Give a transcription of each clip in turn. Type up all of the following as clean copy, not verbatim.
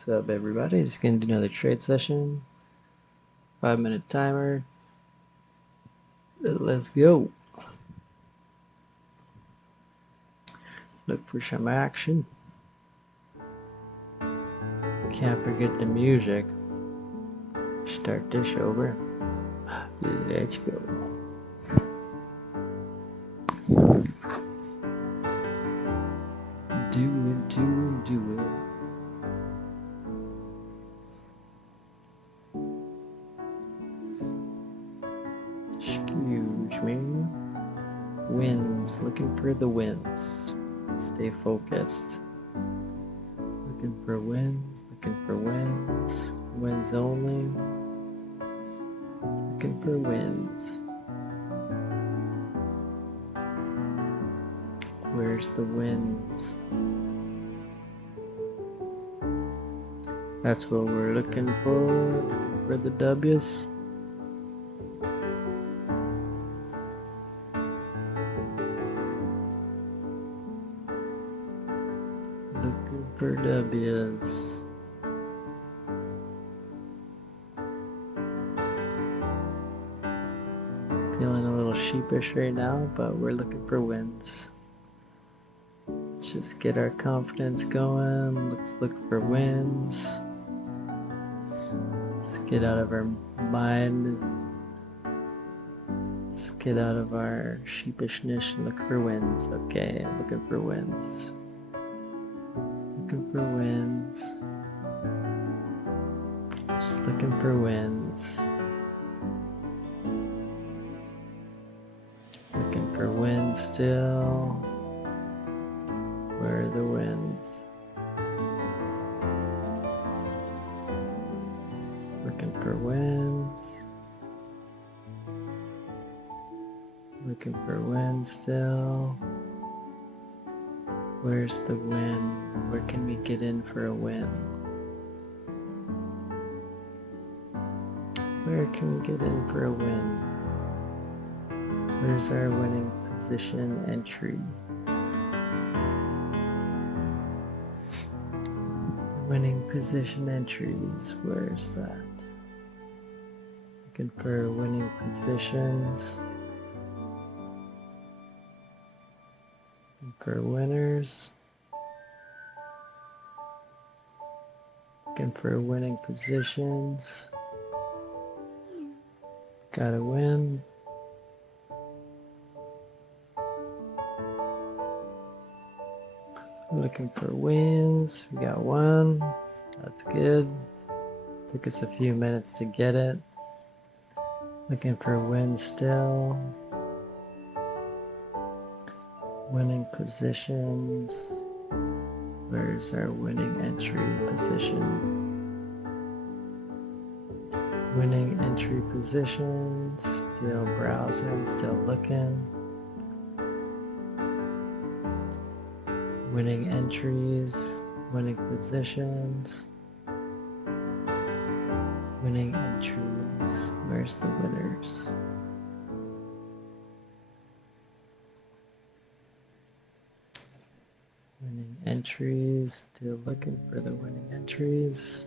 What's up, everybody? Just gonna do another trade session. 5-minute timer. Let's go. Look for some action. Can't forget the music. Start this over. Let's go. Do it. Excuse me. Wins. Looking for the wins. Stay focused. Looking for wins. Looking for wins. Wins only. Looking for wins. Where's the wins? That's what we're looking for. Looking for the W's. Looking for W's. Feeling a little sheepish right now, but we're looking for wins. Let's just get our confidence going. Let's look for wins. Let's get out of our mind. Let's get out of our sheepishness and look for wins. Okay, looking for wins. Looking for wins. Just looking for wins. Looking for wins still. Where are the wins? Looking for wins. Looking for wins still. Where's the win? Where can we get in for a win? Where can we get in for a win? Where's our winning position entry? Winning position entries, where's that? Looking for winning positions. Looking for winners. Looking for winning positions. Gotta win. Looking for wins. We got one. That's good. Took us a few minutes to get it. Looking for wins still. Winning positions. Where's our winning entry position? Winning entry positions. Still browsing, still looking. Winning entries, winning positions, winning entries. Where's the winners? Winning entries, still looking for the winning entries.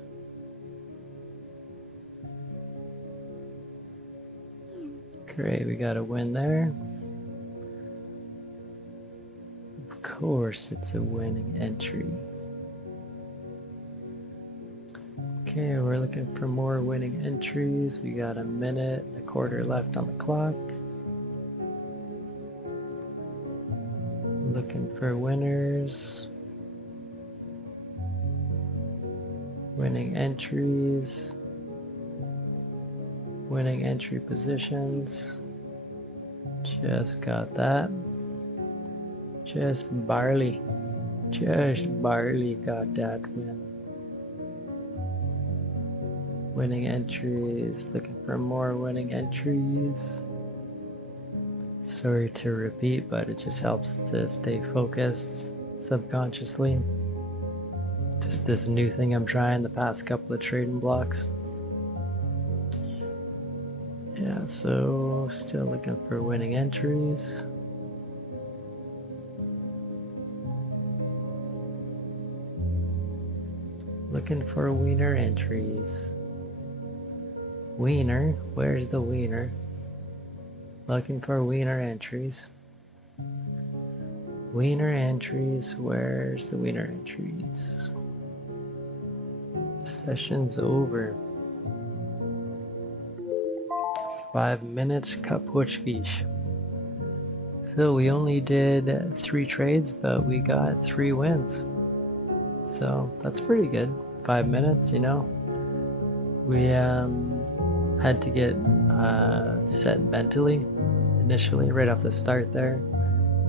Great, we got a win there. Of course, it's a winning entry. Okay, we're looking for more winning entries. We got a minute and a quarter left on the clock. Looking for winners. Winning entries. Winning entry positions. Just got that. Just barely got that win. Winning entries, looking for more winning entries. Sorry to repeat, but it just helps to stay focused subconsciously. Just this new thing I'm trying the past couple of trading blocks. Yeah, so still looking for winning entries. Looking for wiener entries. Wiener, where's the wiener? Looking for wiener entries. Wiener entries, where's the wiener entries? Session's over. 5 minutes, kapuchkish. So we only did 3 trades, but we got 3 wins. So that's pretty good. 5 minutes, you know. We had to get set mentally initially right off the start there,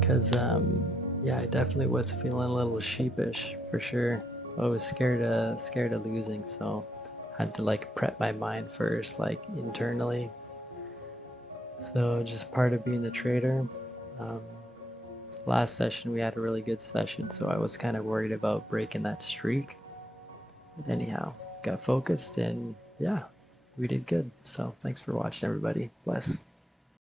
because yeah, I definitely was feeling a little sheepish for sure. I was scared of losing, so I had to like prep my mind first, like internally. So just part of being a trader. Um, Last session we had a really good session, so I was kind of worried about breaking that streak. Anyhow, got focused and yeah, we did good. So thanks for watching, everybody. Bless.